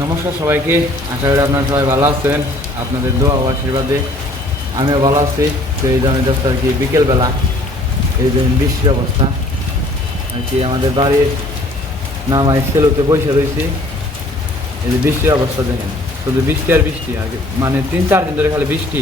নমস্কার সবাইকে, আশা করি আপনারা সবাই ভালো আছেন। আপনাদের দোয়া ও আশীর্বাদে আমিও ভালো আছি। তো এই জন্য জাস্ট আর কি বিকেলবেলা, এই যে বৃষ্টির অবস্থা, আর কি আমাদের বাড়ির নামাই সেলুতে বসে রয়েছি। এই যে বৃষ্টির অবস্থা দেখেন, শুধু বৃষ্টি আর বৃষ্টি, আর কি মানে তিন চার দিন ধরে খালি বৃষ্টি।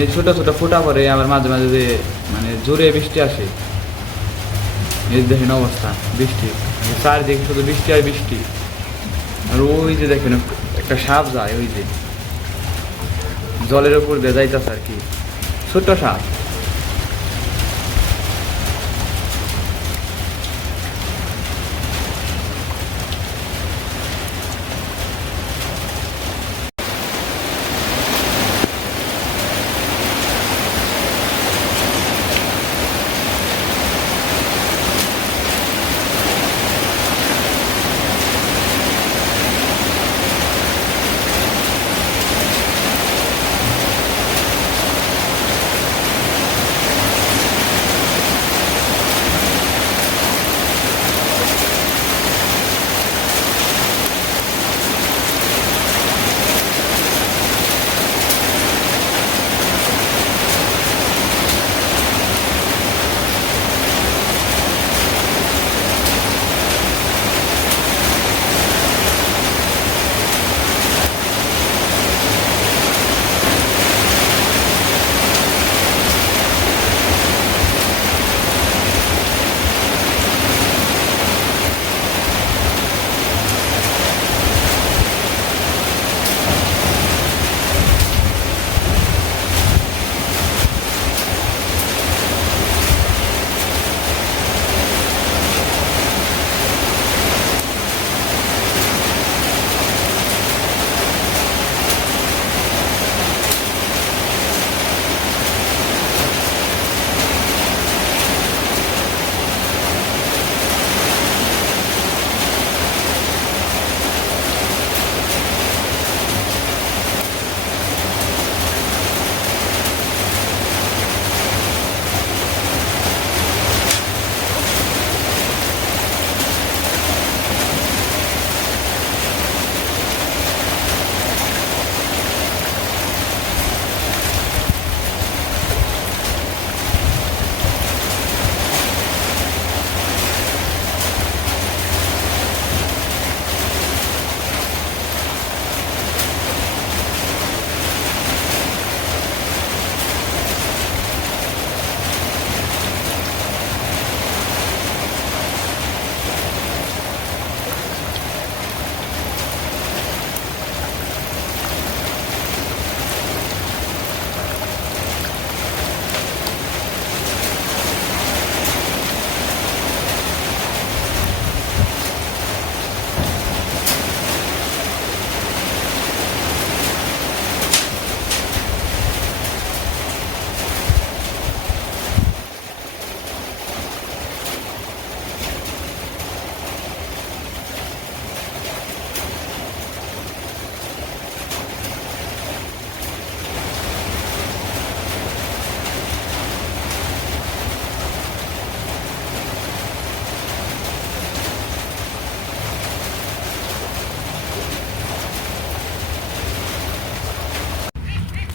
এই ছোটো ছোটো ফোটা পরে আবার মাঝে মাঝে যে মানে জোরে বৃষ্টি আসে। এই দেখেন অবস্থা, বৃষ্টি, চারদিকে শুধু বৃষ্টি আর বৃষ্টি। আর ওই যে দেখেন, একটা সাপ যায়, ওই যে। জলের উপর দিয়ে যাইতেছে আর কি। ছোট্ট সাপ।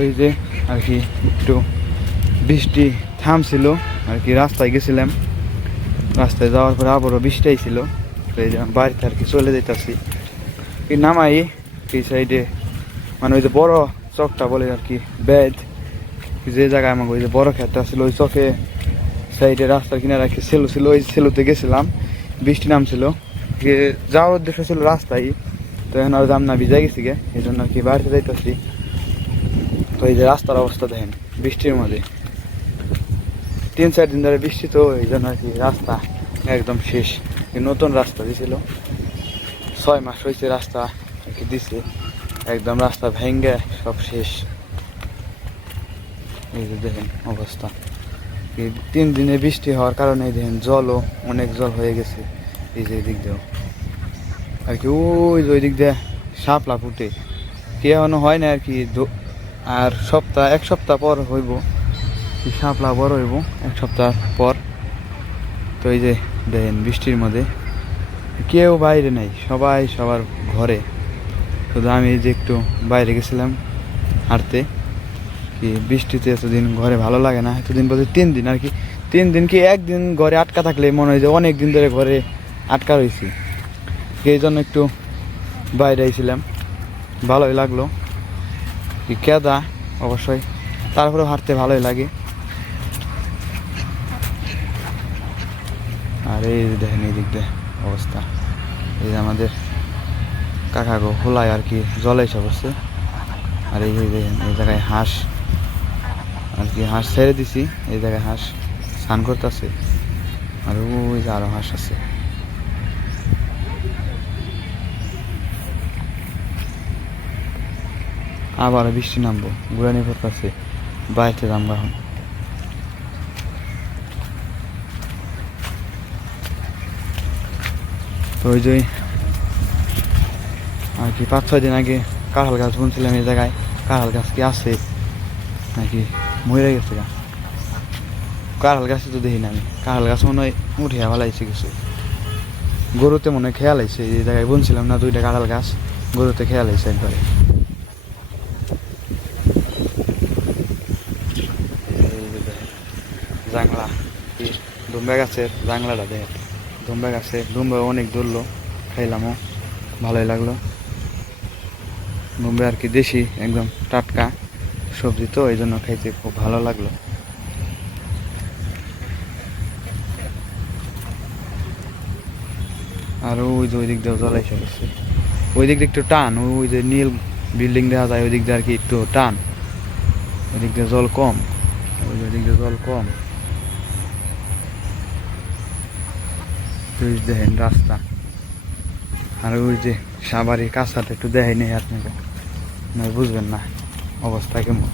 ওই যে আর কি একটু বৃষ্টি থামছিল, আর কি রাস্তায় গেছিলাম। রাস্তায় যাওয়ার পরে আবারও বৃষ্টি ছিল, তো এই যে বাড়িতে আর কি চলে যেতেছি কি নামাই এই সাইডে মানে ওই যে বড় চকটা বলে আর কি, বেদ, যে জায়গায় আমাকে ওই যে বড় খেতটা ছিল, ওই চকে সাইডে রাস্তার কিনারে কি সেলু ছিল, ওই সেলুতে গেছিলাম, বৃষ্টি নামছিল। যাওয়ার উদ্দেশ্য ছিল রাস্তায়, তো এখন আর যাম না ভিজে গেছি গে, এই জন্য আর কি বাড়িতে যাইতেছি। তো এই যে রাস্তার অবস্থা দেখেন, বৃষ্টির মধ্যে তিন, চার দিন ধরে বৃষ্টি তো, এই জন্য আর কি রাস্তা একদম শেষ। নতুন রাস্তা দিছিল। ছয় মাস হয়েছে রাস্তা দিছে। একদম রাস্তা ভেঙ্গে সব শেষ। এই যে দেখেন অবস্থা। তিন দিনে বৃষ্টি হওয়ার কারণে দেখেন জলও অনেক জল হয়ে গেছে। এই যে এদিক দিয়েও। আর কি ওই যে ওই দিক দিয়ে শাপলা ফুটে। কে এখনও হয় না আর কি আর সপ্তাহ, এক সপ্তাহ পর হইব। শাপলা বড় হইব, এক সপ্তাহ পর। তো এই যে দেখেন বৃষ্টির মধ্যে, কেউ বাইরে নাই, সবাই সবার ঘরে। শুধু আমি যে একটু বাইরে গেছিলাম হাঁটতে, কি বৃষ্টিতে এতদিন ঘরে ভালো লাগে না, এতদিন বলতে তিন দিন আর কি। তিন দিন কি একদিন ঘরে আটকা থাকলে মনে হয় যে অনেক দিন ধরে ঘরে আটকা রয়েছি এই জন্য একটু বাইরে আইছিলাম। ভালোই লাগল। কেদা? অবশ্যই। তারপরেও হাঁটতে ভালোই লাগে। আর এই দেখেন, এই দিক অবস্থা। এই যে আমাদের কাকা গো হোলায় আর কি, জলে এসে বসছে আর এই দেখেন, এই জায়গায় হাঁস। আর কি হাঁস ছেড়ে দিছি, এই জায়গায় হাঁস স্নান করতেছে আর ওই যে আরও হাঁস আছে। আবার বৃষ্টি নামবো। গুড়ানি পড়তেছে বাইরে নামবো এখন। তো ওই যে আর কি পাঁচ ছয় দিন আগে কাঁঠাল গাছ বুনছিলাম এই জায়গায়। কাঁঠাল গাছ কি আছে? নাকি মরে গেছে গা? কাঁঠাল গাছে তো দেখি না আমি। কাঁঠাল গাছ মনে হয় উঠে ফেলাইছে কিছু। গরুতে মনে হয় খেয়াল আইছে, এই জায়গায় বুনছিলাম না দুইটা কাঁঠাল গাছ। গরুতে খেয়াল আইছে একবারে এই যে দেখেন, জাংলা। দুম্বা গাছের জাংলাটা দেখেন দুম্বা গাছে দুম্বা অনেক ধরলো। খাইলামও ভালোই লাগল। দুম্বা আর কি দেশি, একদম টাটকা সবজি তো, এই জন্য খাইতে খুব ভালো লাগল। আর ওই যে ওই দিক দিয়ে জল এসে গেছে। ওই দিক দিয়ে একটু টান ওই যে নীল বিল্ডিং দেখা যায় ওই দিক দিয়ে আর কি একটু টান। ওই দিক দিয়ে জল কম, ওই দিক দিয়ে জল কম। তুই দেখেন রাস্তা। আর ওই যে সাবারির কাছাটা একটু দেখাই নেই আপনাকে। নয় বুঝবেন না অবস্থা কেমন।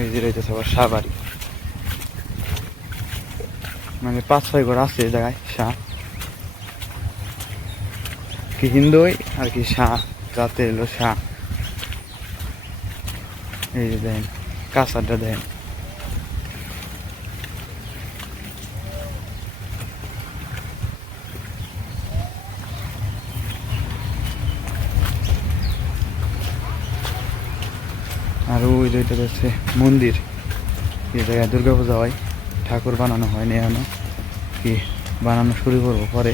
এই যে রয়েছে সবার সাবারি মানে পাঁচ ছয় ঘর আছে এই জায়গায় শাহ কি হিন্দুই আর কি শাহ যাতে এলো শাহ এই যে দেন কাঁচাটা দেন আর ওই যেটা হচ্ছে মন্দির। এই জায়গায় দুর্গা পূজা হয়, ঠাকুর বানানো হয়নি এখনও। কি বানানো শুরু করব পরে?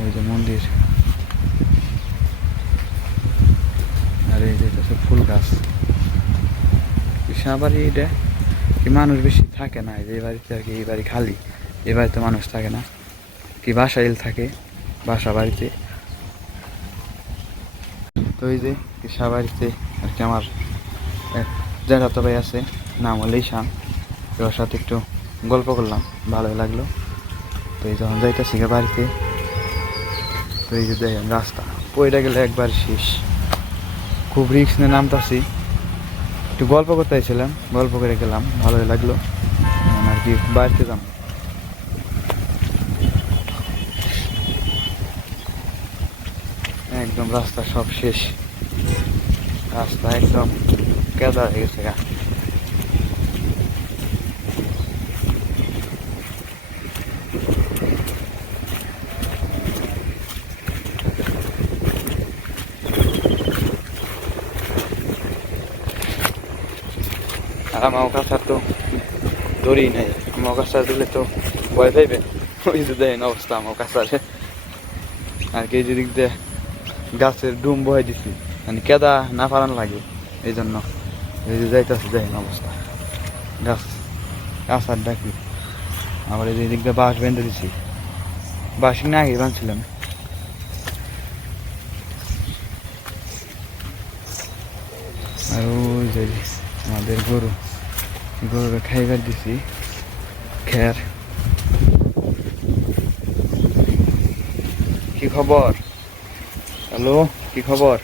ওই যে মন্দির। আর এই যে হচ্ছে ফুল গাছ। বাড়ি এটা? কি মানুষ বেশি থাকে না যে বাড়িতে আর কি, এই বাড়ি খালি। এই বাড়িতে মানুষ থাকে না। কি বাসা ইল থাকে, বাসা বাড়িতে। তো এই যে কৃষা বাড়িতে আর কি আমার এক জ্যাঠাতো ভাই আছে, নাম হলো ঈশান ওর সাথে একটু গল্প করলাম, ভালোই লাগল। তো এই যখন যাইতেছি বাড়িতে, তো এই যে দেখেন রাস্তা পইটা গেলে একবার শেষ। খুব রিক্স নিয়ে নামতাছি। একটু গল্প করতে চাইছিলাম গল্প করে গেলাম, ভালোই লাগল। আর কি বাড়িতে যাম। একদম রাস্তা সব শেষ। রাস্তা একদম কেদা হয়ে গেছে গা। আর আমার কাছে তো দড়ি নাই। আমার কাছে দিলে তো ভয় পাইবে। ওই যে দেখেন অবস্থা আমার কাছে আর কি যেদিক দিয়ে গাছের ডুম বয়ে দিছি। মানে কেদা না পারান লাগে এই জন্য এই যে যাইতেছে দেখেন অবস্থা গাছ গাছ আর ডাকি। আবার এই যে এদিক দিয়ে বাঁশ বেঁধে দিছি। বাঁশ না আগে বাঁধছিলাম। আর ওই যে আমাদের গরু, গরুকে খাইবার দিছি। খের। কি খবর? হ্যালো, কি খবর?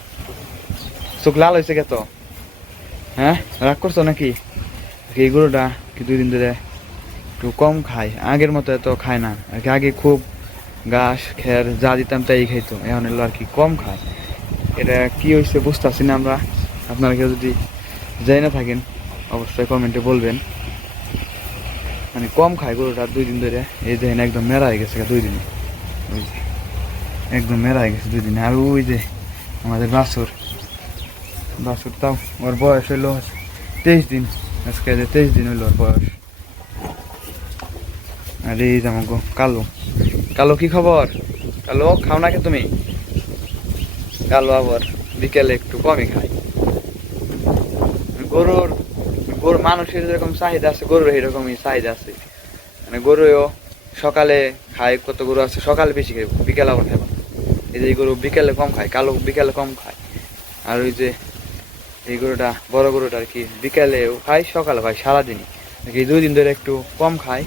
চোখ লাল হয়েছে কে হ্যাঁ? রাগ করছ নাকি? এই গরুটা কি দুই দিন ধরে একটু কম খায়, আগের মতো এত খায় না। আর কি আগে খুব ঘাস, খের, যা দিতাম তাই খাইতো, এখন এলো আর কি কম খায়। এটা কি হয়েছে বুঝতেছি না আমরা। আপনারা কেউ যদি যাই না থাকেন, অবশ্যই কমেন্টে বলবেন। মানে কম খায় গরুটা দুই দিন ধরে। এই দেখেন একদম মেরা হয়ে গেছে দুই দিনে ওই একদম মেরা হয়ে গেছে দুই দিনে আর ওই যে আমাদের বাছুর। বাছুর তাও ওর বয়স হইল তেইশ দিন। আজকে যে তেইশ দিন হইল ওর বয়স। আর আমাকে কালো। কালো, কি খবর? কালো, খাও নাকি তুমি? কালো আবার বিকেলে একটু কমই খায়। গরুর গরু মানুষের যেরকম চাহিদা আছে, গরুর এরকমই চাহিদা আছে। মানে গরুও সকালে খায়, কত গরু আছে, সকালে বেশি খায়, বিকেলে আবার খায়। এই যে গরু বিকেলে কম খায়, কালো বিকেলে কম খায়। আর ওই যে এই গরুটা, বড় গরুটা আর কি বিকেলেও খায়, সকালে খায়, সারাদিনই। আর কি দুই দিন ধরে একটু কম খায়।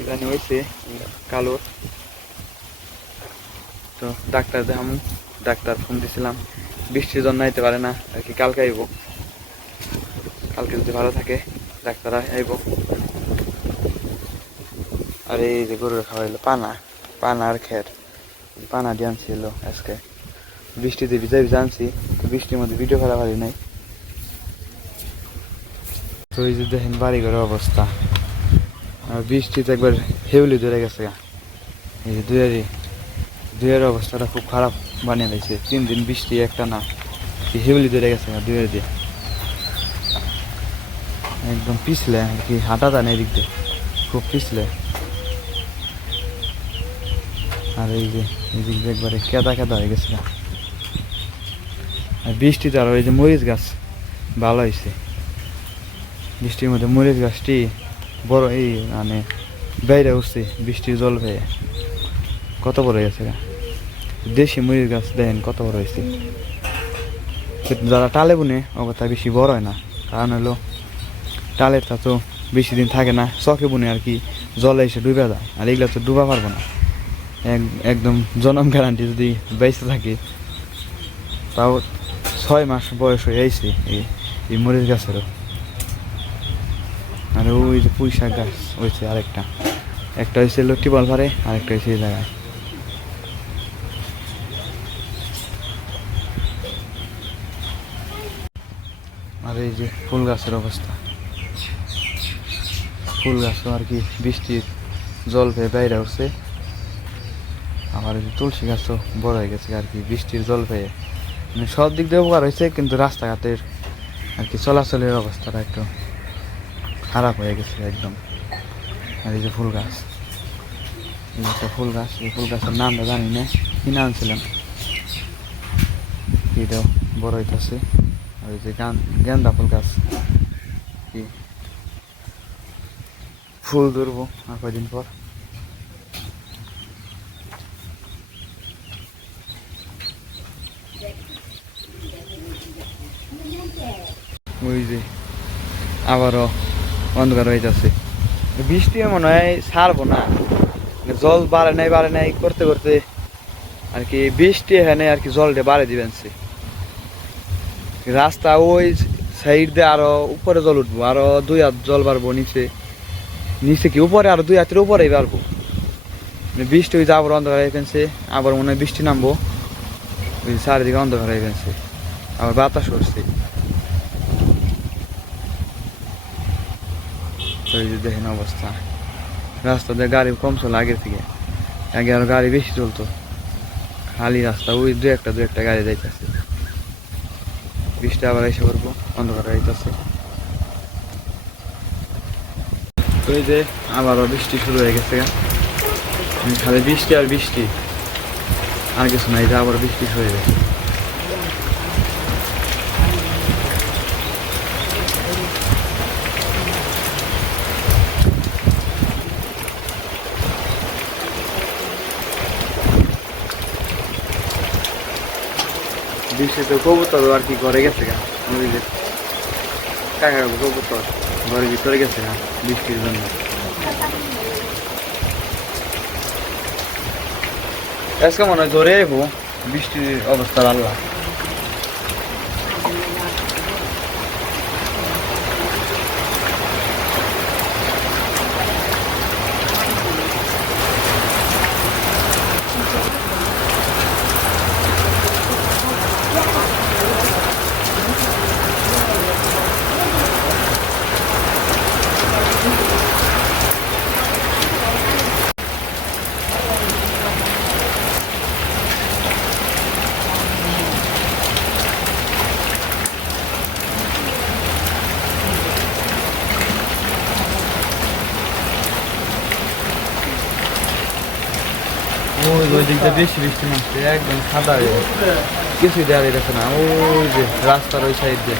এখানে হয়েছে কালোর তো ডাক্তার দেখাম, ডাক্তার ফোন দিছিলাম। বৃষ্টির জন্য আইতে পারে না, আর কি কালকে আইব। কালকে যদি ভালো থাকে, ডাক্তার আইব। আর এই যে গরুর খাওয়াইলো, পানা। পানা আর খের। পানা দিয়ে আনছিল আজকে। বৃষ্টিতে ভিজা আনছি তো বৃষ্টির মধ্যে ভিডিও করা পারি নাই। তো এই যে দেখেন বাড়ি ঘরের অবস্থা বৃষ্টিতে একবার হেউলি ধরে গেছে। এই যে দুয়ারি দুয়ের অবস্থাটা খুব খারাপ বানিয়ে দিয়েছে। তিন দিন বৃষ্টি, একটা না। হেউলি ধরে গেছে দুয়ের দিয়ে। একদম পিছলে, আর কি হাঁটা যায় না এদিক দিয়ে। খুব পিছলে। আর এই যে, এদিক দিয়ে একবারে কেদা কেদা হয়ে গেছে গা। আর বৃষ্টিতে আর ওই যে মরিচ গাছ ভালো হয়েছে। বৃষ্টির মধ্যে মরিচ গাছটি বড় এই মানে বাইরে উঠছে, বৃষ্টির জল পেয়ে কত বড় হয়ে গেছে দেশি মরিচ গাছ দেখেন কত বড় হয়েছে। যারা টালে বুনে ও কথা বেশি বড় হয় না। কারণ হলো টালেরটা তো বেশি দিন থাকে না চকে বুনে আর কি জলে এসে ডুবে যায়। আর এগুলো তো ডুবা পারব না। এক- একদম জনম গ্যারান্টি যদি বেঁচে থাকে, তাও ছয় মাস বয়স হয়ে আইছে এই মরিচ গাছেরও। আর ওই যে পুঁই শাক গাছ হয়েছে আরেকটা। একটা হয়েছে লক্ষ্মী বল পারে, আরেকটা হয়েছে এই জায়গায়। আর এই যে ফুল গাছের অবস্থা। ফুল গাছও আর কি বৃষ্টির জল পেয়ে বাইরে উঠছে। আমার এই যে তুলসী গাছও বড় হয়ে গেছে আর কি, বৃষ্টির জল পেয়ে। মানে সব দিক দিয়ে উপকার হয়েছে, কিন্তু রাস্তাঘাটের আর কি চলাচলের অবস্থাটা একটু খারাপ হয়ে গেছে একদম। আর এই যে ফুল গাছ, এই একটা ফুল গাছ, এই ফুল গাছের নামটা জানি না কিনে আনছিলাম এটাও বড় হইতেছে। আর এই যে গান গেন্দা ফুল গাছ, কি? ফুল ধরবো আর কয়দিন পর। আবারও অন্ধকার হয়ে যাচ্ছে বৃষ্টি মনে হয়, ছাড়বো না। জল বাড়ে নাই বাড়ে নাই করতে করতে আর কি বৃষ্টি এখানে আর কি জলটা বাড়ে দিবেন সে। রাস্তা ওই সাইড দিয়ে আরও উপরে জল উঠবো, আরও দুই হাত জল বাড়বো নিচে। নিচে কি উপরে? আরও দুই হাতের উপরেই বাড়বো। মানে বৃষ্টি ওই আবার অন্ধকার হয়ে ফেলছে আবার মনে হয় বৃষ্টি নামবো। ওই চারিদিকে অন্ধকার হয়ে ফেলছে আবার বাতাস উঠছে যে দেখেন অবস্থা। রাস্তা দিয়ে গাড়ি কম চলে আগের থেকে। আগে আরও গাড়ি বেশি চলতো। খালি রাস্তা, ওই দু একটা দু একটা গাড়ি যাইতেছে। বৃষ্টি আবার এসে পড়ব, অন্ধকার যাইতেছে এই যে আবারও বৃষ্টি শুরু হয়ে গেছে খালি বৃষ্টি আর বৃষ্টি। আর কিছু নাই যে আবার বৃষ্টি শুরু হয়ে গেছে। বৃষ্টিতে কবুতর আর কি ঘরে গেছে গা যে কাকা কবুতর ঘরের ভিতরে গেছে গা, বৃষ্টির জন্য। আজকে মনে হয় আইবো, বৃষ্টির অবস্থা আল্লাহ। ওই দিকটা বেশি বৃষ্টি নামছে একদম সাদা। কিছুই দেওয়া যাচ্ছে না, ওই যে রাস্তার ওই সাইড দিয়ে